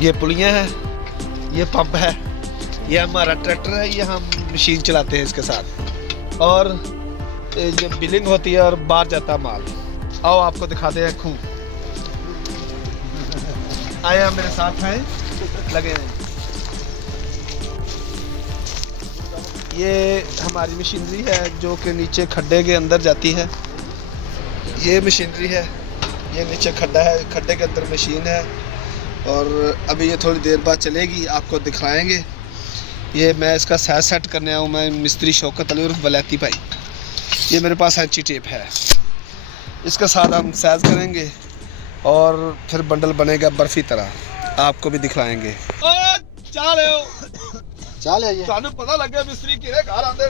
ये पुलियाँ हैं, ये पंप है, ये हमारा ट्रैक्टर है, ये हम मशीन चलाते हैं इसके साथ, और ये बिलिंग होती है और बाहर जाता है माल। आओ आपको दिखाते हैं खूह। आए आप मेरे साथ हैं, लगे हैं। ये हमारी मशीनरी है जो कि नीचे खड्डे के अंदर जाती है। ये मशीनरी है, ये नीचे खड्डा है, खड्डे के अंदर मशीन है, और अभी ये थोड़ी देर बाद चलेगी, आपको दिखाएंगे। ये मैं इसका साइज सेट करने आया हूँ, मैं मिस्त्री शौकत अली उर्फ वलैती भाई। ये मेरे पास हैंची टेप है, इसके साथ हम साइज करेंगे और फिर बंडल बनेगा बर्फी तरह, आपको भी दिखलाएंगे। चाल है, चाल है, ये पता लग गया मिस्त्री किरे घर आते